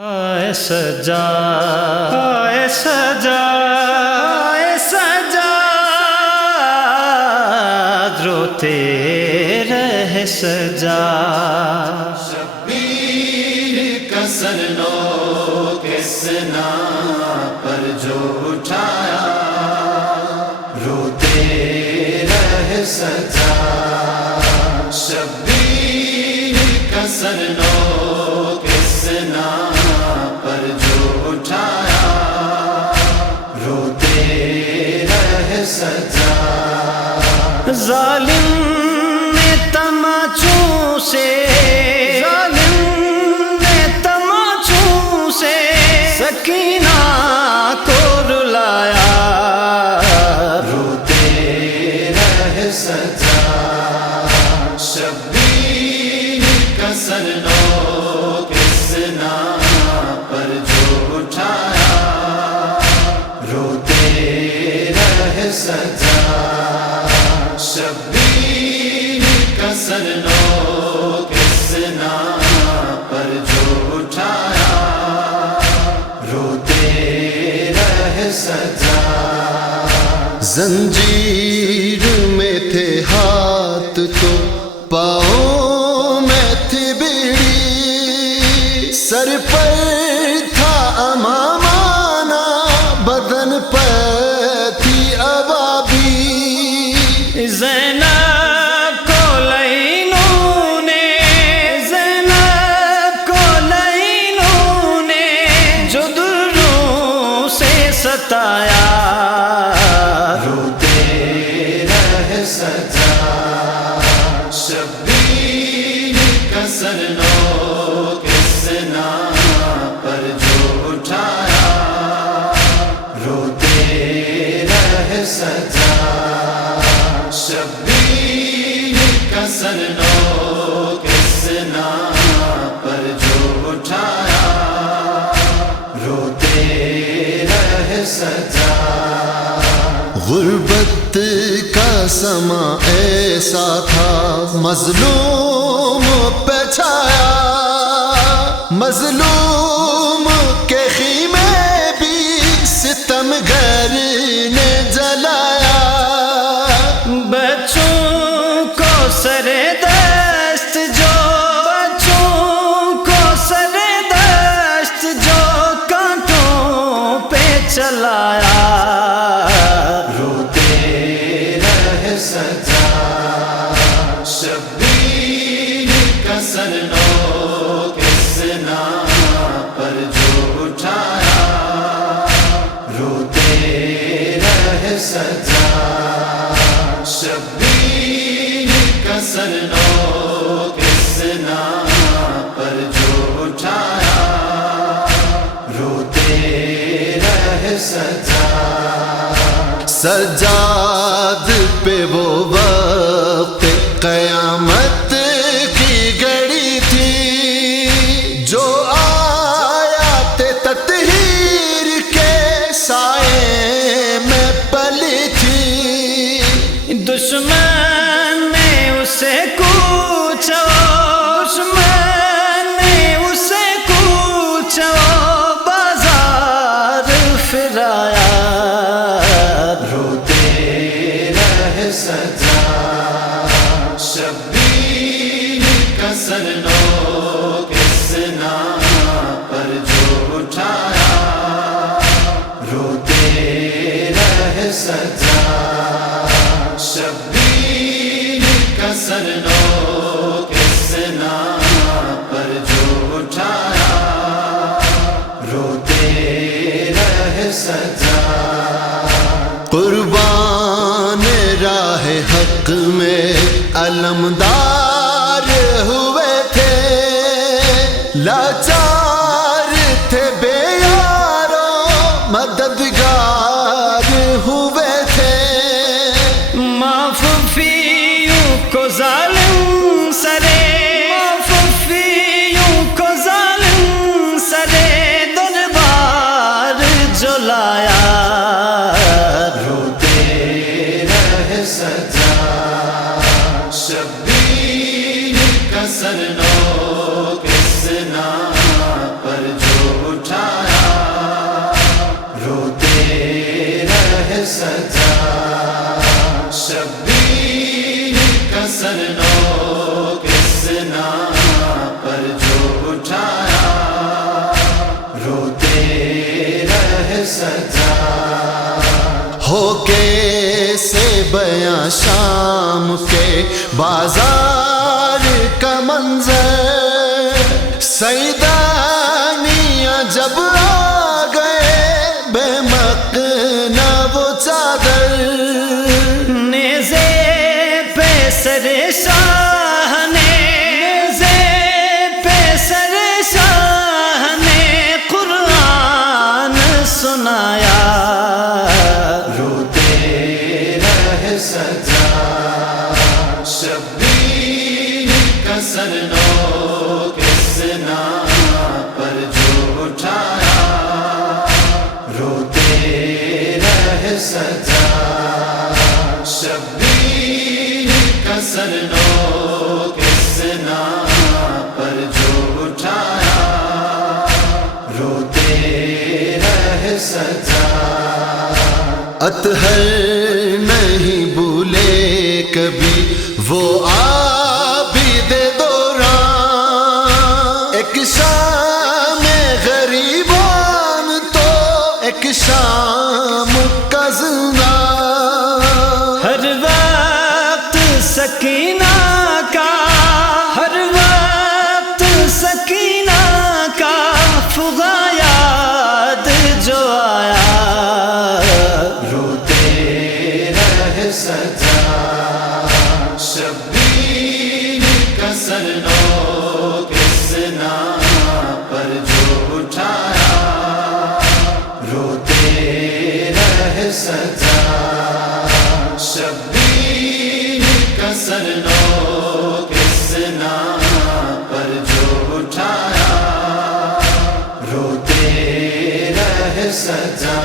آئے سجا آئے سجا آئے سجا روتے رہے سجا شبیر کا سر لو کس نا پر جو اٹھایا روتے رہے سجا شبیر کا سر لو کس نا پر جو اٹھایا روتے رہے سجا ظالم نے تماچوں سے سکینہ کو رلایا روتے رہے سجا شبیر کا سر لو کس نا پر جو اٹھایا روتے رہے سجا شبیر کا سر لو کس نا پر جو اٹھایا روتے رہے سجا زنجیر میں تھے ہاتھ تو پاؤں میں تھی بیڑی سر پر تھا امامانہ بدن پر تھی ابابی زینب کو لعینوں نے جو دروں سے ستایا روتے رہے سجا شبیر کا سر لو کس نا پر جو اٹھایا روتے رہے سجا شبیر کا سر لو کس نا پر جو اٹھایا روتے رہے سجا غربت کا سما ایسا تھا مظلوم پہ چھایا مظلوم کے خیمے بھی ستمگر نے جلایا بچوں کو سر دست جو کانٹوں پہ چلایا روتے رہے سجا شبیر کا سر لو کس نا پر جو اٹھایا روتے رہے سجا شبیر کا سر لو کس نا پر جو اٹھایا روتے رہے سجا سجاد پہ وہ وقت قیامت کی گھڑی تھی جو آیات تطہیر کے سائے میں پلی تھی دشمن نے اسے کوچا بازار پھرایا روتے رہے سجا شبیر کا سر لو کس نا پر جو اٹھایا روتے رہے سجا شبیر کا سر لو کس نا پر جو اٹھایا روتے رہے سجا قربان راہ حق میں علمدار ہوئے تھے لاچار تھے بے یاروں مددگار ہوئے تھے معفوفیوں کو ظالم سرے دربار جو لایا روتے رہے سجا شبیر کا سر لو کس نا پر جو اٹھایا روتے رہ سجا ہو کیسے بیاں شام کے بازار کا منظر سیدانیاں جب آ گئے بے مقنا وہ چادر نیزے پہ سر شاہ نے نیزے پہ سر شاہ نے قرآن سنایا سجا شبیر کا سرنو کسنا پر جو اٹھایا روتے رہ سجا شبیر کا سرنو کسنا پر جو اٹھایا روتے رہ سجا اطہر نہیں بھولے کبھی وہ عابد دوران ایک شام غریبان تو ایک شام کا زندہ ہر وقت سکینہ کا ہر وقت سکینہ کا فغا یاد جو آیا سجا شبیر کا سرنو کسنا پر جو اٹھایا روتے رہ سجا شبیر کا سرنو کسنا پر جو اٹھایا روتے رہ سجا